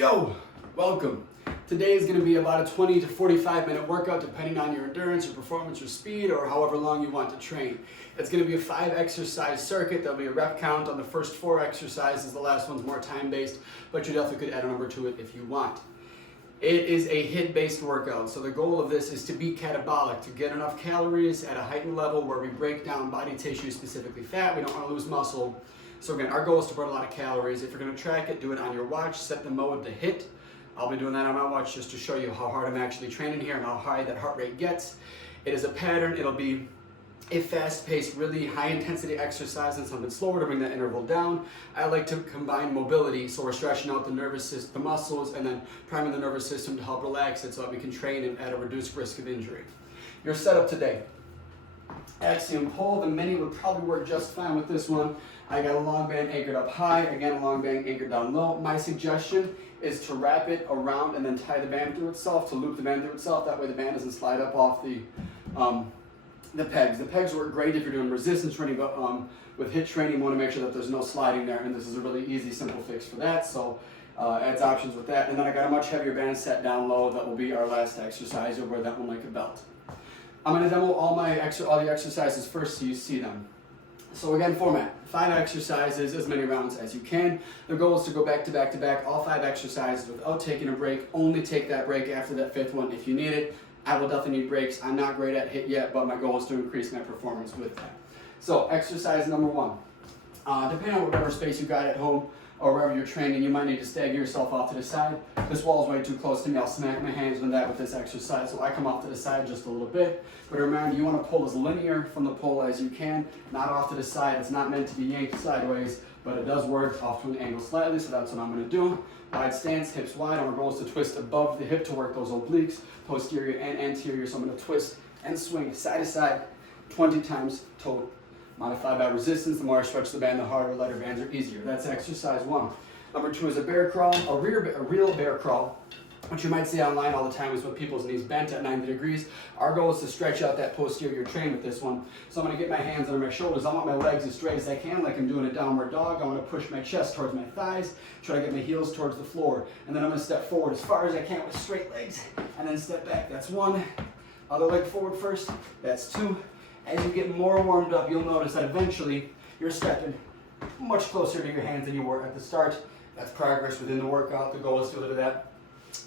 Yo, welcome. Today is going to be about a 20 to 45 minute workout depending on your endurance, your performance, your speed, or however long you want to train. It's going to be a 5 exercise circuit. There'll be a rep count on the first 4 exercises. The last one's more time based, but you definitely could add a number to it if you want. It is a HIIT based workout, so the goal of this is to be catabolic, to get enough calories at a heightened level where we break down body tissue, specifically fat. We don't want to lose muscle. So again, our goal is to burn a lot of calories. If you're going to track it, do it on your watch, set the mode to HIIT. I'll be doing that on my watch just to show you how hard I'm actually training here and how high that heart rate gets. It is a pattern. It'll be a fast-paced, really high-intensity exercise and something slower to bring that interval down. I like to combine mobility, so we're stretching out the nervous system, the muscles, and then priming the nervous system to help relax it so that we can train and at a reduced risk of injury. Your setup today. Axiom pull. The mini would probably work just fine with this one. I got a long band anchored up high, again a long band anchored down low. My suggestion is to wrap it around and then tie the band through itself, to loop the band through itself. That way the band doesn't slide up off the pegs. The pegs work great if you're doing resistance training, but with HIIT training, you want to make sure that there's no sliding there, and this is a really easy, simple fix for that. So adds options with that. And then I got a much heavier band set down low. That will be our last exercise. You'll wear that one like a belt. I'm going to demo all the exercises first so you see them. So again, format, 5 exercises, as many rounds as you can. The goal is to go back to back to back, all 5 exercises without taking a break. Only take that break after that 5th one if you need it. I will definitely need breaks. I'm not great at HIIT yet, but my goal is to increase my performance with that. So exercise number 1. Depending on whatever space you got at home or wherever you're training, you might need to stagger yourself off to the side. This wall is way too close to me. I'll smack my hands with that with this exercise, so I come off to the side just a little bit. But remember, you want to pull as linear from the pole as you can, not off to the side. It's not meant to be yanked sideways, but it does work off to an angle slightly, so that's what I'm going to do. Wide stance, hips wide. Our goal is to twist above the hip to work those obliques, posterior and anterior. So I'm going to twist and swing side to side 20 times total. Modified by resistance. The more I stretch the band, the harder, lighter bands are easier. That's exercise 1. Number 2 is a bear crawl, a real bear crawl. What you might see online all the time is with people's knees bent at 90 degrees. Our goal is to stretch out that posterior train with this one. So I'm going to get my hands under my shoulders. I want my legs as straight as I can, like I'm doing a downward dog. I want to push my chest towards my thighs, try to get my heels towards the floor. And then I'm going to step forward as far as I can with straight legs, and then step back. That's 1. Other leg forward first. That's 2. As you get more warmed up, you'll notice that eventually you're stepping much closer to your hands than you were at the start. That's progress within the workout. The goal is to deliver that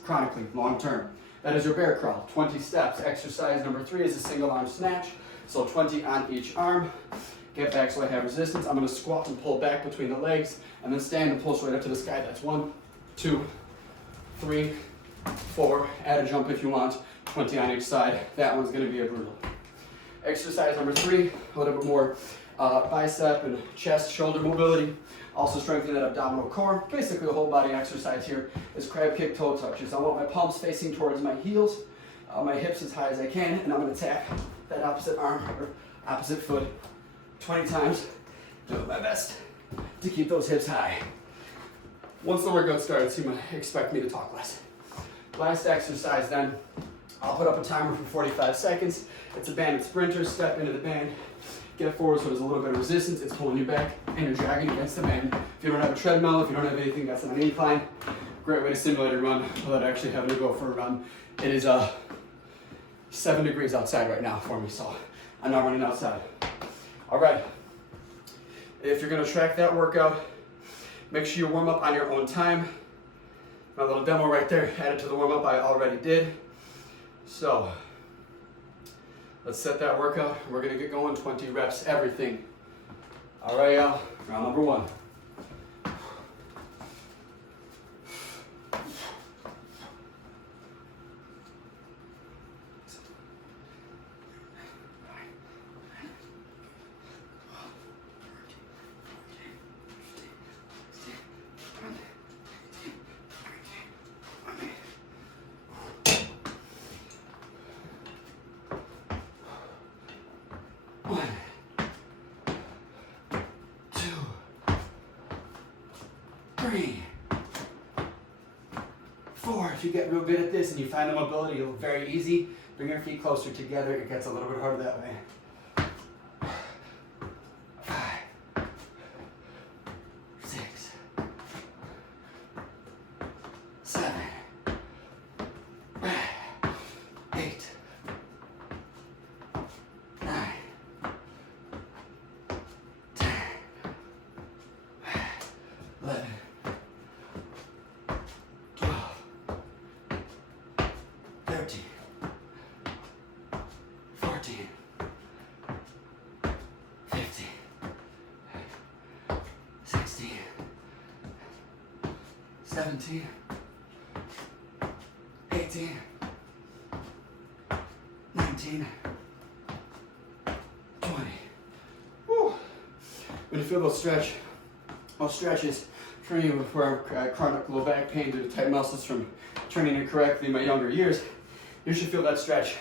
chronically, long term. That is your bear crawl, 20 steps. Exercise number 3 is a single arm snatch, so 20 on each arm. Get back so I have resistance. I'm going to squat and pull back between the legs, and then stand and pull straight up to the sky. That's 1, 2, 3, 4. Add a jump if you want, 20 on each side. That one's going to be a brutal. Exercise number 3, a little bit more bicep and chest, shoulder mobility. Also strengthening that abdominal core. Basically the whole body exercise here is crab kick toe touches. I want my palms facing towards my heels, my hips as high as I can, and I'm going to tap that opposite arm or opposite foot 20 times. Doing my best to keep those hips high. Once the workout starts, you might expect me to talk less. Last exercise then. I'll put up a timer for 45 seconds. It's a banded sprinter. Step into the band, get it forward so there's a little bit of resistance. It's pulling you back and you're dragging against the band. If you don't have a treadmill, if you don't have anything that's on an incline, great way to simulate a run without actually having to go for a run. It is 7 degrees outside right now for me, so I'm not running outside. All right, if you're gonna track that workout, make sure you warm up on your own time. My little demo right there, added to the warm up I already did. So, let's set that workout. We're going to get going, 20 reps, everything. All right, y'all, round number 1. Three, 4. If you get real good at this and you find the mobility, it'll be very easy. Bring your feet closer together. It gets a little bit harder that way. 5, 6, 7, 8, 9, 10, 11, 12, 13, 14, 15, 16, 17, 18, 19, 20. Woo. When you feel those stretches for me where chronic low back pain due to tight muscles from training incorrectly in my younger years, you should feel that stretch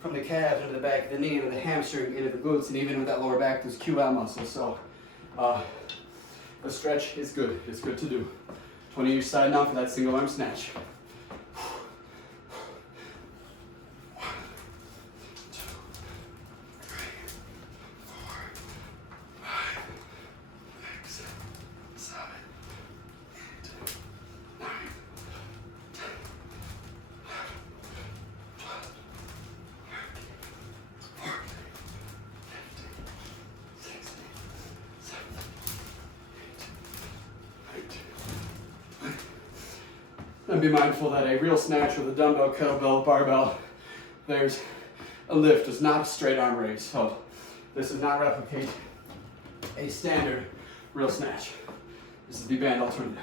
from the calf into the back of the knee, into the hamstring, into the glutes, and even with that lower back, those QL muscles. So the stretch is good. It's good to do. 20 each side now for that single arm snatch. 1, 2, 3, 4, 5, 6, 7, 8, 9, 10, 11, 12, 13, 14, 15, 16, 17, 18, 19. And be mindful that a real snatch with a dumbbell, kettlebell, barbell, there's a lift. It's not a straight arm raise. So this does not replicate a standard real snatch. This is the band alternative.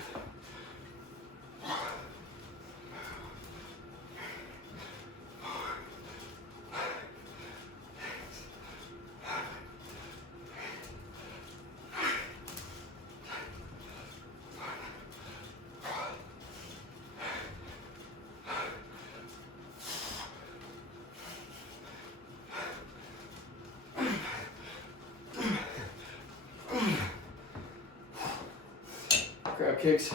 Grab kicks.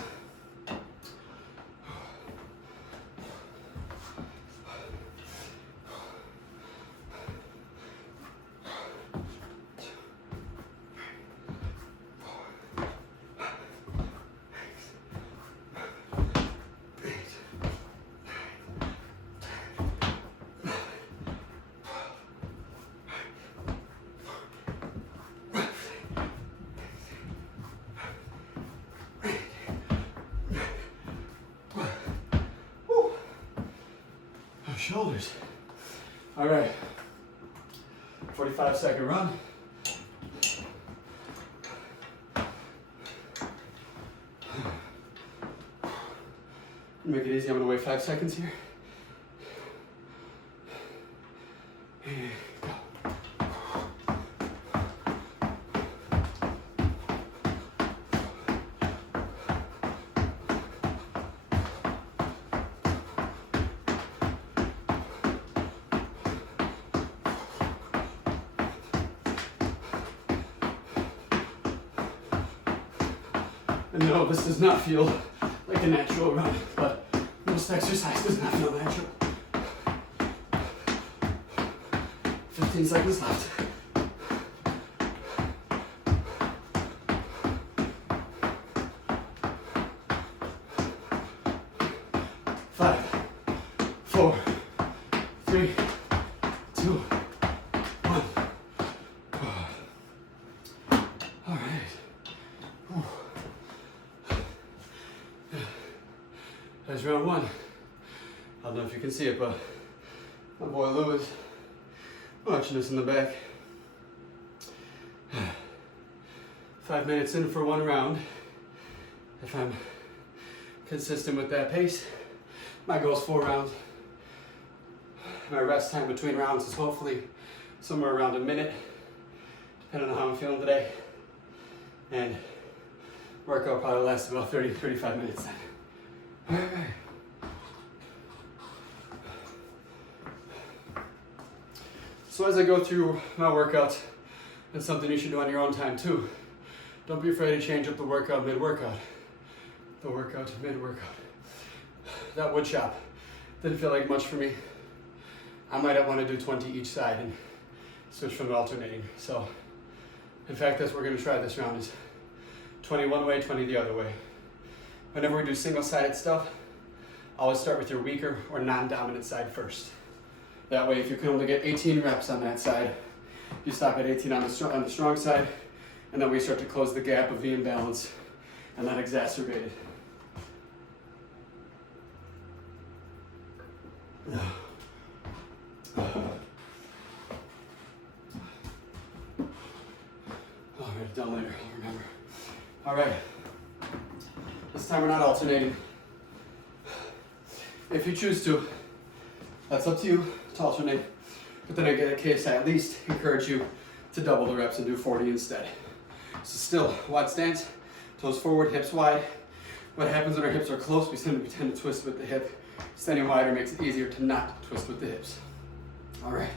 Shoulders. All right, 45-second run. Make it easy, I'm gonna wait 5 seconds here. And go. And no, this does not feel like a natural run, but most exercise does not feel natural. 15 seconds left. Five, 4, 3, 2, 1. All right. Whew. There's round 1. I don't know if you can see it, but my boy Lou is watching us in the back. 5 minutes in for 1 round. If I'm consistent with that pace, my goal is 4 rounds. My rest time between rounds is hopefully somewhere around a minute, depending on how I'm feeling today. And workout probably lasts about 30-35 minutes then. All right. So as I go through my workouts, it's something you should do on your own time too. Don't be afraid to change up the workout mid-workout. The workout to mid-workout. That wood chop didn't feel like much for me. I might want to do 20 each side and switch from alternating. So, in fact, that's what we're going to try this round is 20 one way, 20 the other way. Whenever we do single-sided stuff, always start with your weaker or non-dominant side first. That way, if you can only get 18 reps on that side, you stop at 18 on the strong side, and then we start to close the gap of the imbalance and not exacerbate it. I'll write it down later, I'll remember. All right, this time we're not alternating. If you choose to, that's up to you to alternate, but then in that case, I at least encourage you to double the reps and do 40 instead. So still, wide stance, toes forward, hips wide. What happens when our hips are close, we tend to twist with the hip. Standing wider makes it easier to not twist with the hips. All right.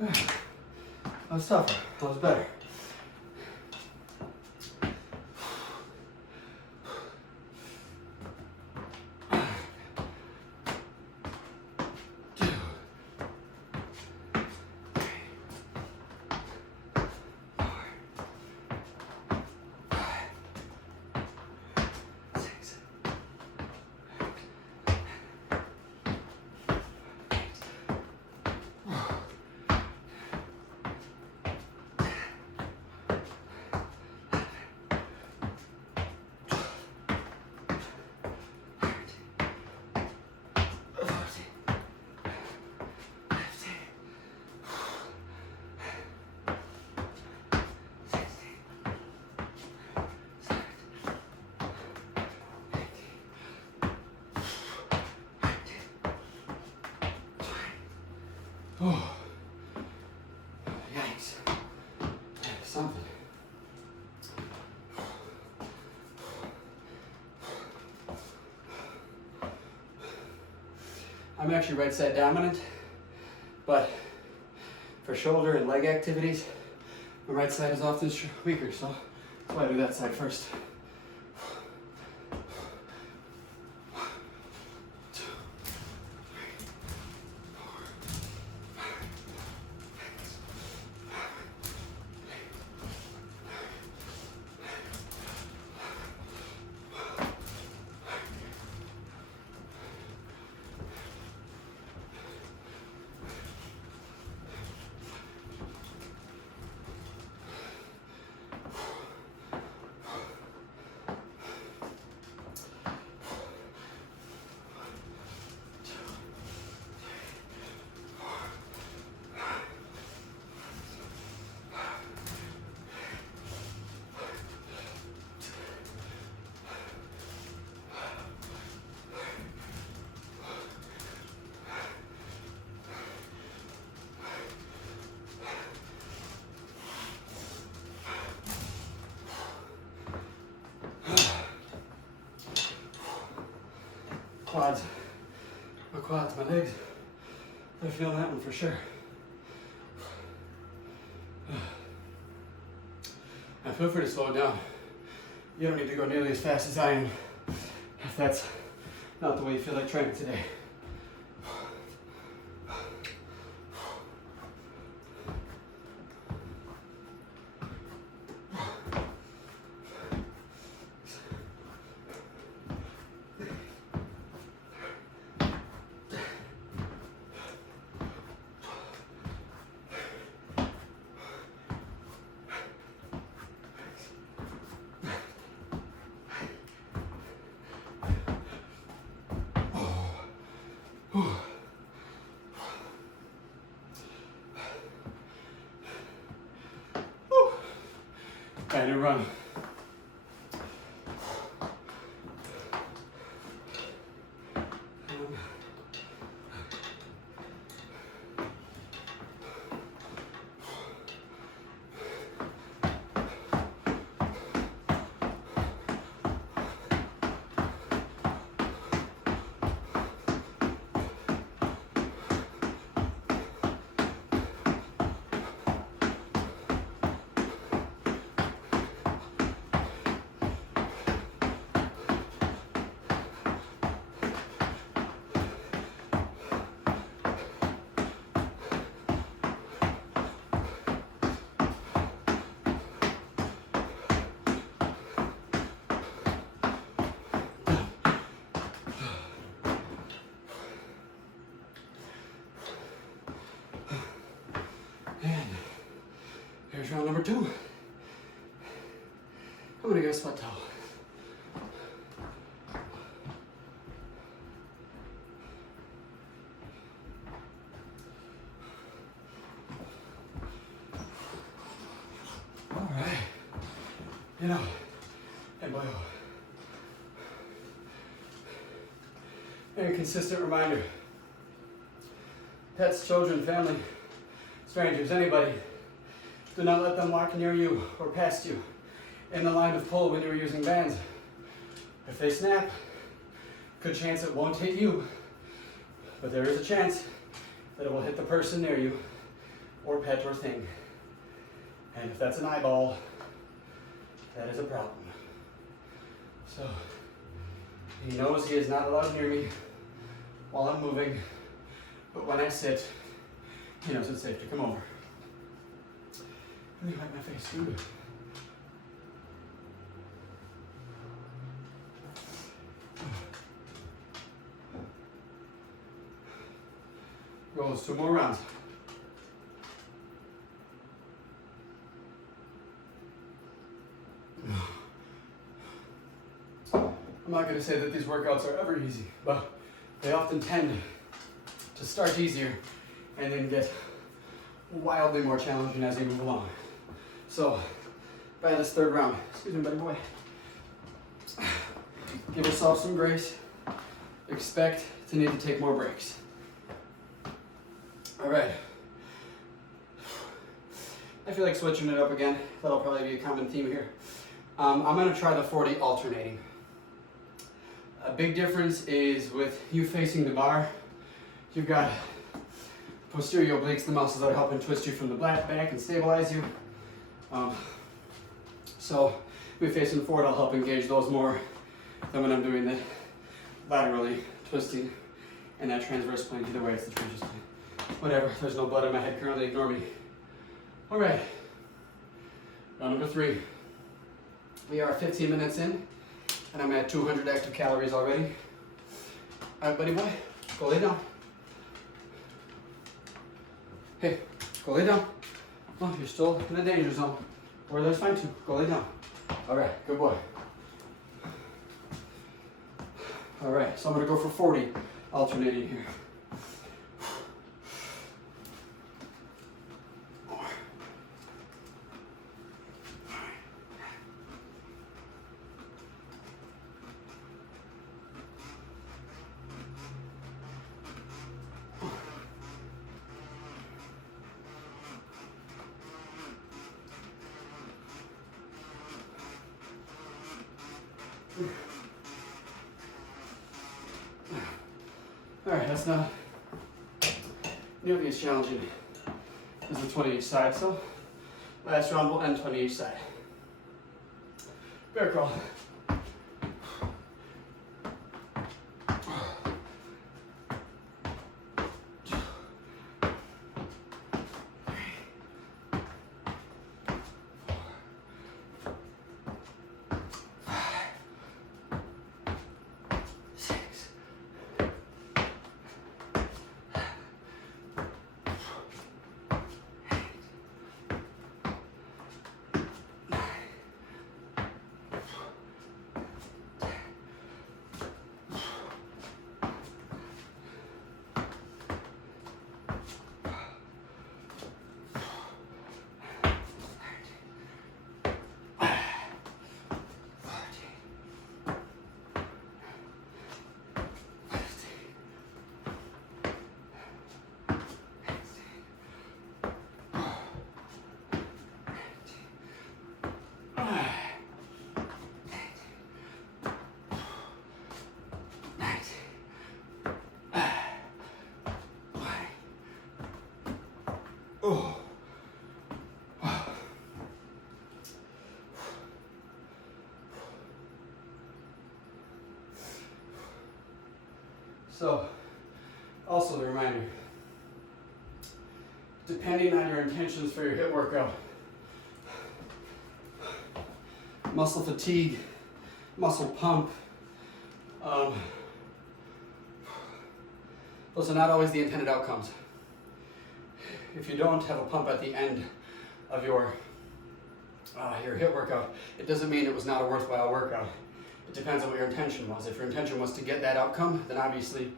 That was tougher. That was better. Oh, yikes. Something. I'm actually right side dominant, but for shoulder and leg activities, my right side is often weaker, so that's why I do that side first. Quads, my legs, I feel that one for sure. Now feel free to slow it down. You don't need to go nearly as fast as I am if that's not the way you feel like training today. And a run. Here's round number 2. I'm gonna go split toe. All right. Get out. And boy. And a consistent reminder. Pets, children, family, strangers, anybody. Do not let them walk near you or past you in the line of pull when you're using bands. If they snap, good chance it won't hit you, but there is a chance that it will hit the person near you or pet or thing. And if that's an eyeball, that is a problem. So he knows he is not allowed near me while I'm moving, but when I sit, he knows it's safe to come over. Let me wipe my face. Ooh. Goes 2 more rounds. I'm not going to say that these workouts are ever easy, but they often tend to start easier and then get wildly more challenging as you move along. So, by this 3rd round, excuse me, buddy boy, give yourself some grace. Expect to need to take more breaks. All right. I feel like switching it up again. That'll probably be a common theme here. I'm going to try the 40 alternating. A big difference is with you facing the bar, you've got posterior obliques, the muscles that are helping twist you from the back and stabilize you. So if we facing forward, I'll help engage those more than when I'm doing the laterally twisting and that transverse plane. Either way, it's the transverse plane. Whatever, there's no blood in my head currently, ignore me. All right, round number 3. We are 15 minutes in, and I'm at 200 active calories already. All right, buddy boy, go lay down. Hey, go lay down. Oh, you're still in the danger zone. Or that's fine too. Go lay down. All right, good boy. All right, so I'm gonna go for 40, alternating here. All right, that's not nearly as challenging as the 20 each side, so last round we'll end 20 each side. Bear crawl. So, also the reminder, depending on your intentions for your HIIT workout, muscle fatigue, muscle pump, those are not always the intended outcomes. If you don't have a pump at the end of your HIIT workout, it doesn't mean it was not a worthwhile workout. It depends on what your intention was. If your intention was to get that outcome, then obviously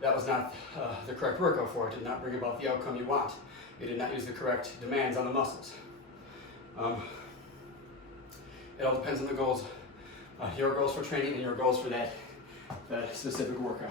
that was not the correct workout for it. It did not bring about the outcome you want. You did not use the correct demands on the muscles. It all depends on the goals, your goals for training and your goals for that specific workout.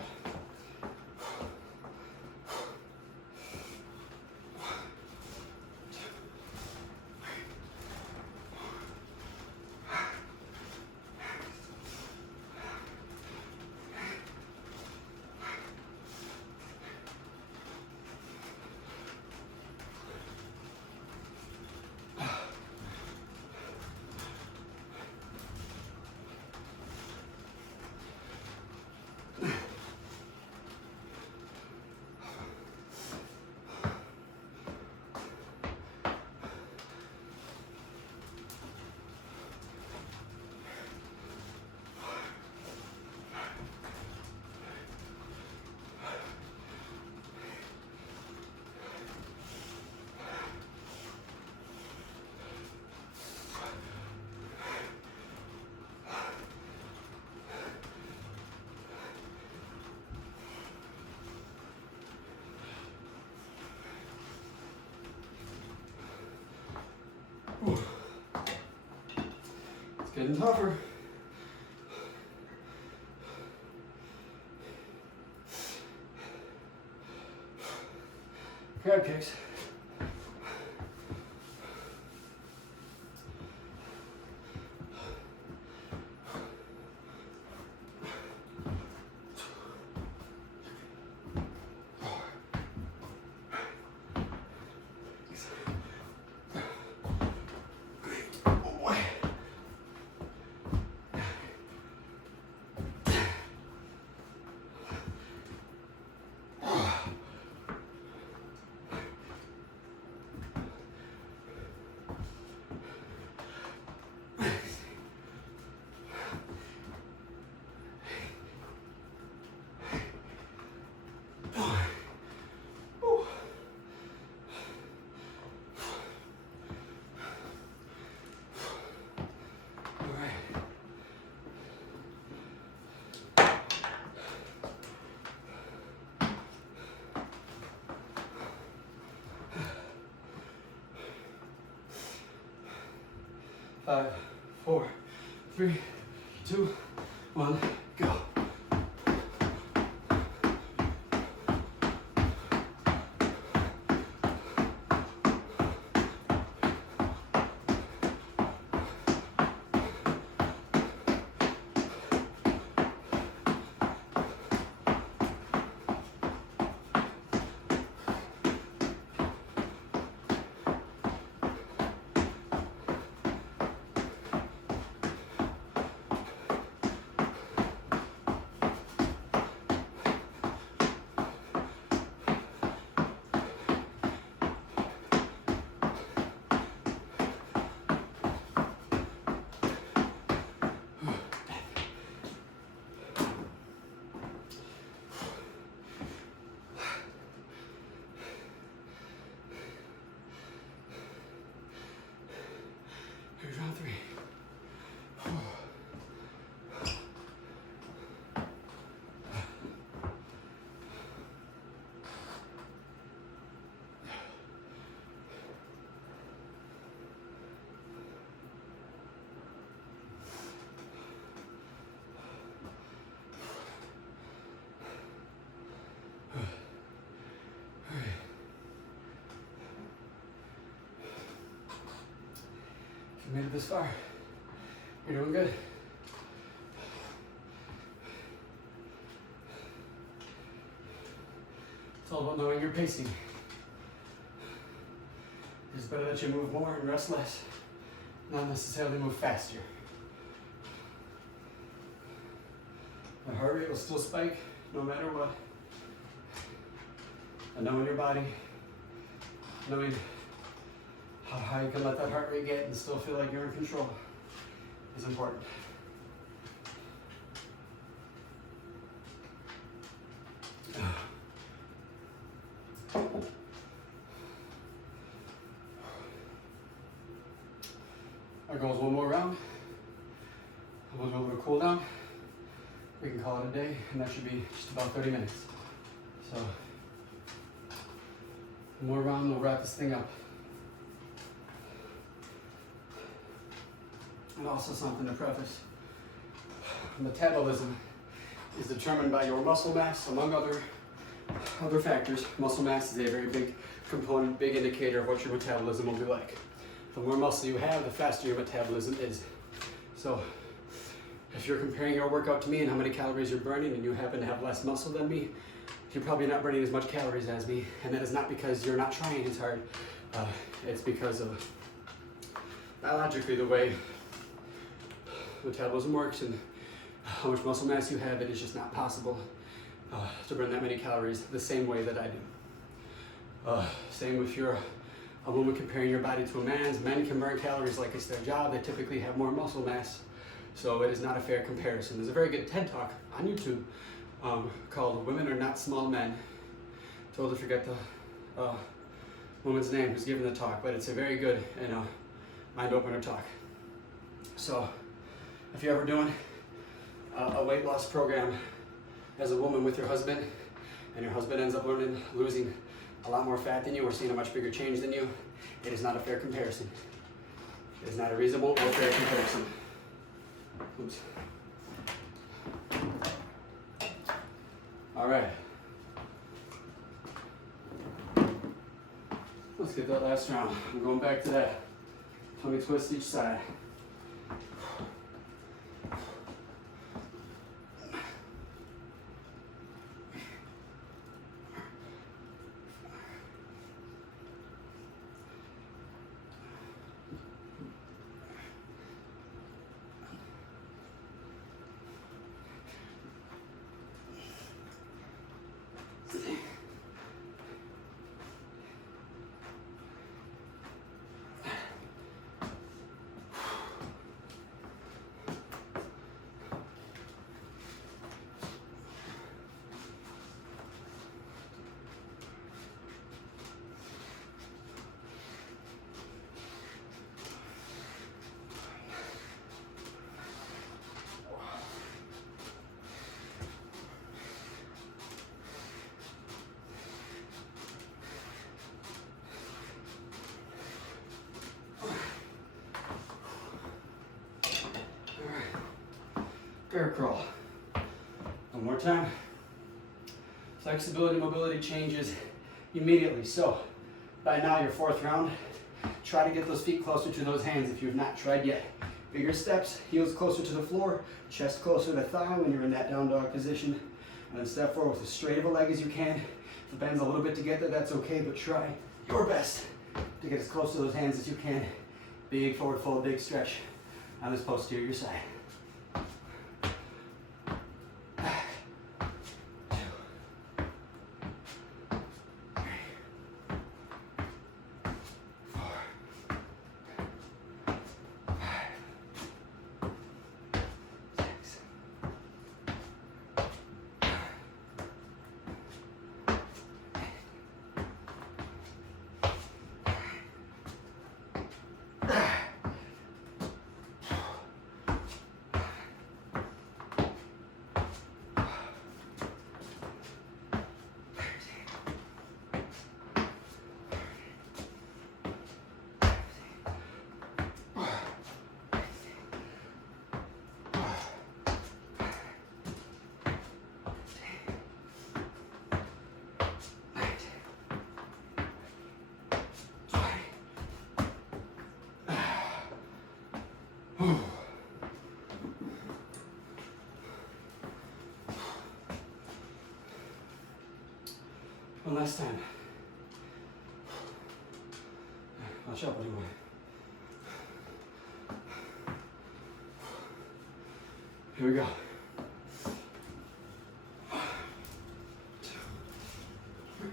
It's getting tougher. Crab kicks. Five, 4, 3, 2, 1, go. Here's round 3. You made it this far. You're doing good. It's all about knowing your pacing. It's better that you move more and rest less, not necessarily move faster. The heart rate will still spike no matter what. And knowing your body, knowing how high you can let that heart rate get and still feel like you're in control is important. Our goal is one more round. We'll do a little cool down. We can call it a day, and that should be just about 30 minutes. So, one more round, we'll wrap this thing up. And also something to preface. Metabolism is determined by your muscle mass, among other factors. Muscle mass is a very big component, big indicator of what your metabolism will be like. The more muscle you have, the faster your metabolism is. So, if you're comparing your workout to me and how many calories you're burning and you happen to have less muscle than me, you're probably not burning as much calories as me. And that is not because you're not trying as hard. It's because of biologically the way metabolism works and how much muscle mass you have. It is just not possible to burn that many calories the same way that I do. Same if you're a woman comparing your body to a man's. Men can burn calories like it's their job. They typically have more muscle mass. So it is not a fair comparison. There's a very good TED Talk on YouTube called Women Are Not Small Men. Totally forget the woman's name who's giving the talk, but it's a very good and mind-opener talk. So if you're ever doing a weight loss program as a woman with your husband, and your husband ends up losing a lot more fat than you or seeing a much bigger change than you, it is not a fair comparison. It is not a reasonable or fair comparison. Oops. All right. Let's get that last round. I'm going back to that. Tummy twist each side. Bear crawl. One more time. Flexibility, mobility changes immediately. So by now your fourth round, try to get those feet closer to those hands if you have not tried yet. Bigger steps, heels closer to the floor, chest closer to thigh when you're in that down dog position. And then step forward with as straight of a leg as you can. If it bends a little bit to get there, that's okay, but try your best to get as close to those hands as you can. Big forward fold, big stretch on this posterior side. One last time. Watch out, buddy boy. Here we go. 1, 2, 3,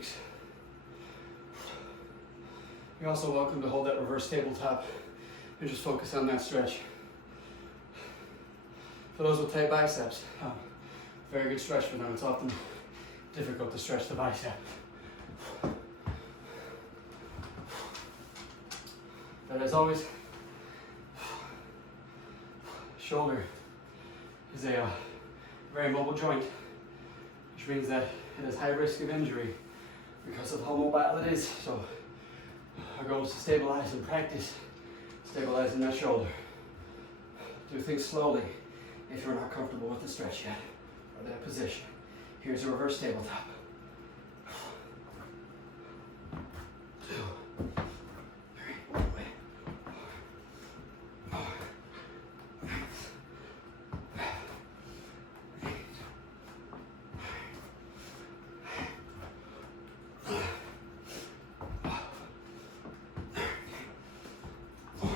breaks. You're also welcome to hold that reverse tabletop and just focus on that stretch. For those with tight biceps, very good stretch for them. It's often difficult to stretch the bicep. But as always, shoulder is a very mobile joint, which means that it has high risk of injury because of how mobile it is. So our goal is to stabilize and practice stabilizing that shoulder. Do things slowly if you're not comfortable with the stretch yet or that position. Here's a reverse tabletop. 2, 3, all the way. 4, 5, 6, 8, 9, 4,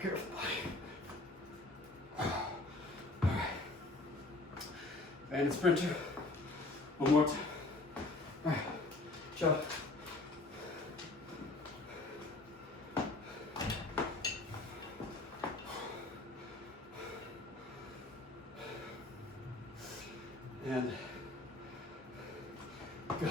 careful, buddy. All right. And sprinter. One more time. All right. Jump. And go.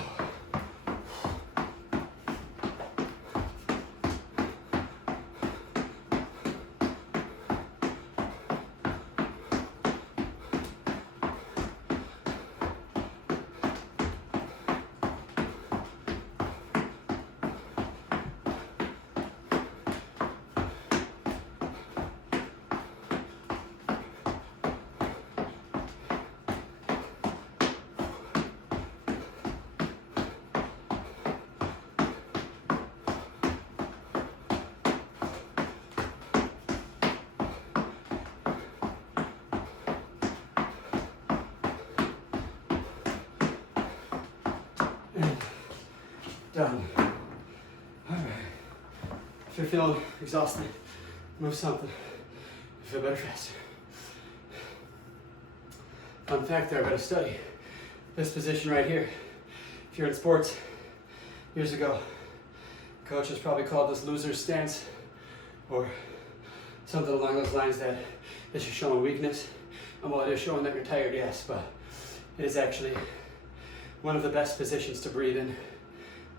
And done. All right. If you're feeling exhausted, move something. You feel better faster. Fun fact there, I read a study. This position right here, if you're in sports, years ago, coaches probably called this loser's stance or something along those lines, that this is showing weakness. And while it is showing that you're tired, yes, but it is actually one of the best positions to breathe in.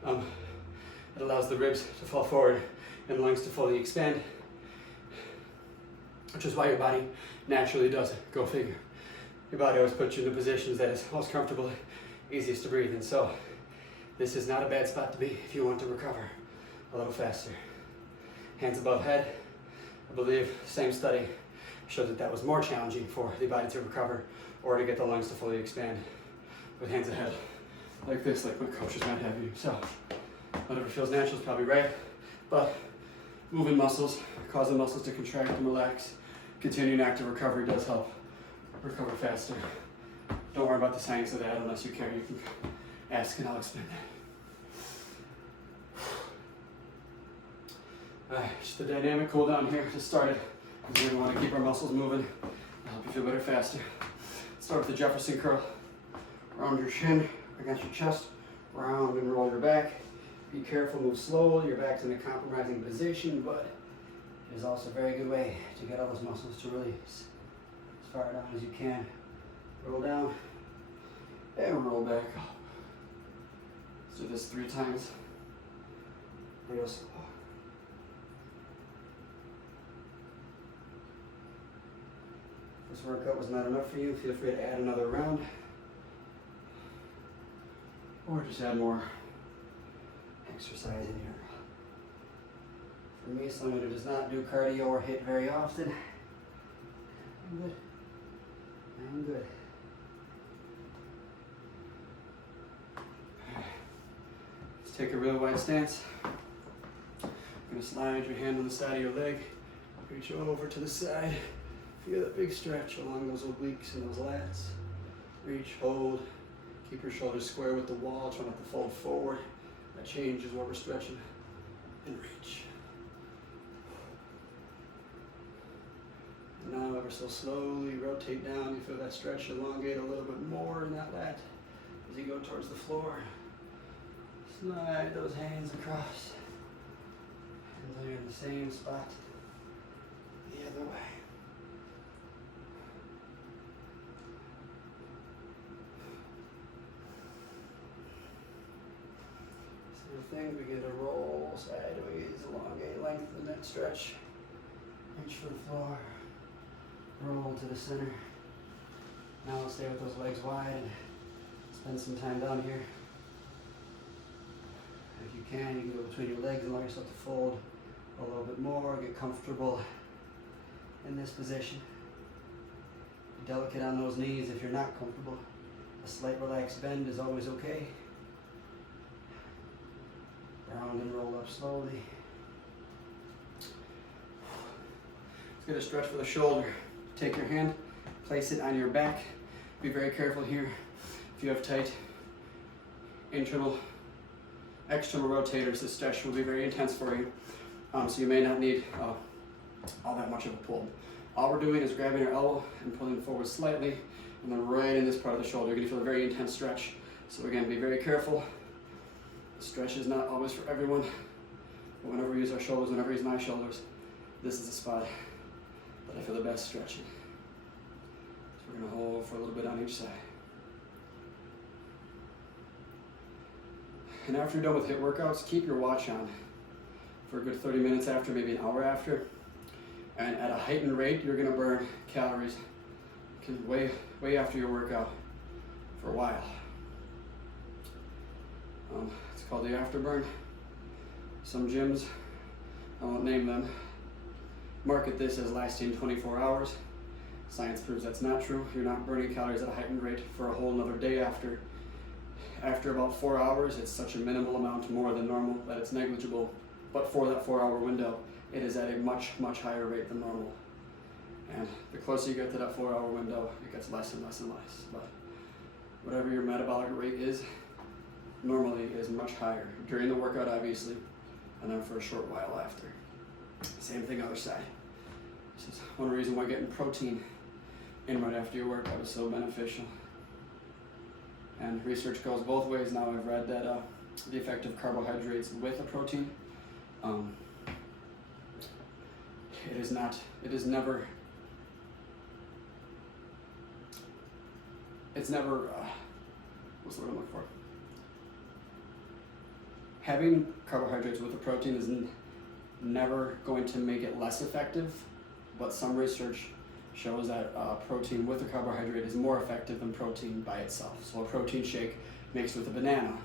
It allows the ribs to fall forward and the lungs to fully expand, which is why your body naturally does it. Go figure. Your body always puts you in the positions that is most comfortable, easiest to breathe in. So this is not a bad spot to be if you want to recover a little faster. Hands above head. I believe the same study showed that that was more challenging for the body to recover or to get the lungs to fully expand with hands ahead. Like this, like what coaches might have you. So whatever feels natural is probably right, but moving muscles, causing muscles to contract and relax, continuing active recovery does help recover faster. Don't worry about the science of that unless you care. You can ask and I'll explain that. Just a dynamic cool down here to start it. Because we want to keep our muscles moving. It'll help you feel better faster. Start with the Jefferson curl. Round your shin against your chest, round and roll your back. Be careful, move slowly. Your back's in a compromising position, but it is also a very good way to get all those muscles to release. As far down as you can. Roll down and roll back up. Let's do this 3 times. Real slow. If this workout was not enough for you, feel free to add another round. Or just add more exercise in here. For me, someone who does not do cardio or HIIT very often, I'm good. I'm good. Let's take a real wide stance. You're going to slide your hand on the side of your leg, reach over to the side. Feel that big stretch along those obliques and those lats. Reach, hold. Keep your shoulders square with the wall, try not to fold forward. That changes what we're stretching. And reach. now, ever so slowly rotate down. You feel that stretch elongate a little bit more in that lat as you go towards the floor. Slide those hands across until you're in the same spot the other way. Same thing, begin to roll sideways, elongate, lengthen that stretch. Reach for the floor, roll to the center. Now we'll stay with those legs wide and spend some time down here. If you can, you can go between your legs and allow yourself to fold a little bit more, get comfortable in this position. Be delicate on those knees if you're not comfortable. A slight relaxed bend is always okay. Round and roll up slowly. Let's get a stretch for the shoulder. Take your hand, place it on your back. Be very careful here. If you have tight internal, external rotators, this stretch will be very intense for you. So you may not need all that much of a pull. All we're doing is grabbing our elbow and pulling forward slightly, and then right in this part of the shoulder, you're gonna feel a very intense stretch. So again, be very careful. The stretch is not always for everyone, but whenever we use our shoulders, whenever we use my shoulders, this is the spot that I feel the best stretching. So we're gonna hold for a little bit on each side. And after you're done with HIIT workouts, keep your watch on for a good 30 minutes after, maybe an hour after. And at a heightened rate, you're gonna burn calories way after your workout for a while. It's called the Afterburn. Some gyms, I won't name them, market this as lasting 24 hours. Science proves that's not true. You're not burning calories at a heightened rate for a whole another day after. After about 4 hours, it's such a minimal amount more than normal that it's negligible. But for that 4-hour window, it is at a much, much higher rate than normal. And the closer you get to that 4-hour window, it gets less and less and less. But whatever your metabolic rate is, normally it is much higher. During the workout, obviously, and then for a short while after. Same thing other side. This is one reason why getting protein in right after your workout is so beneficial. And research goes both ways now. I've read that the effect of carbohydrates with a protein, it is never, what's the word I'm looking for? Having carbohydrates with a protein is never going to make it less effective, but some research shows that protein with a carbohydrate is more effective than protein by itself. So a protein shake mixed with a banana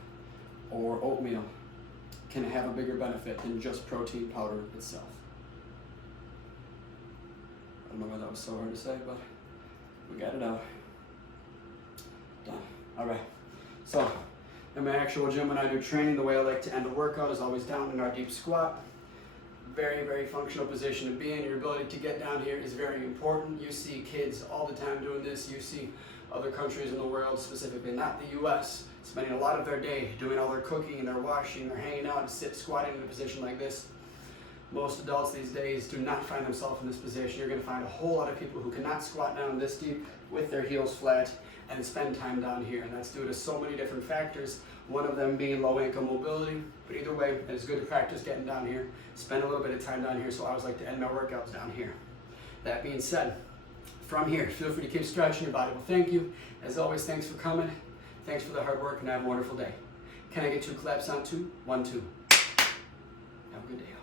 or oatmeal can have a bigger benefit than just protein powder itself. I don't know why that was so hard to say, but we got it out. Done. All right. So in my actual gym, when I do training, the way I like to end a workout is always down in our deep squat. Very, very functional position to be in. Your ability to get down here is very important. You see kids all the time doing this. You see other countries in the world, specifically not the US, spending a lot of their day doing all their cooking, their washing, their hanging out, and squatting in a position like this. Most adults these days do not find themselves in this position. You're gonna find a whole lot of people who cannot squat down this deep with their heels flat and spend time down here. And that's due to so many different factors. One of them being low income mobility, but either way, it's good to practice getting down here. Spend a little bit of time down here, so I always like to end my workouts down here. That being said, from here, feel free to keep stretching. Your body will thank you. As always, thanks for coming. Thanks for the hard work, and have a wonderful day. Can I get 2 claps on 2? 1, 2. Have a good day, y'all.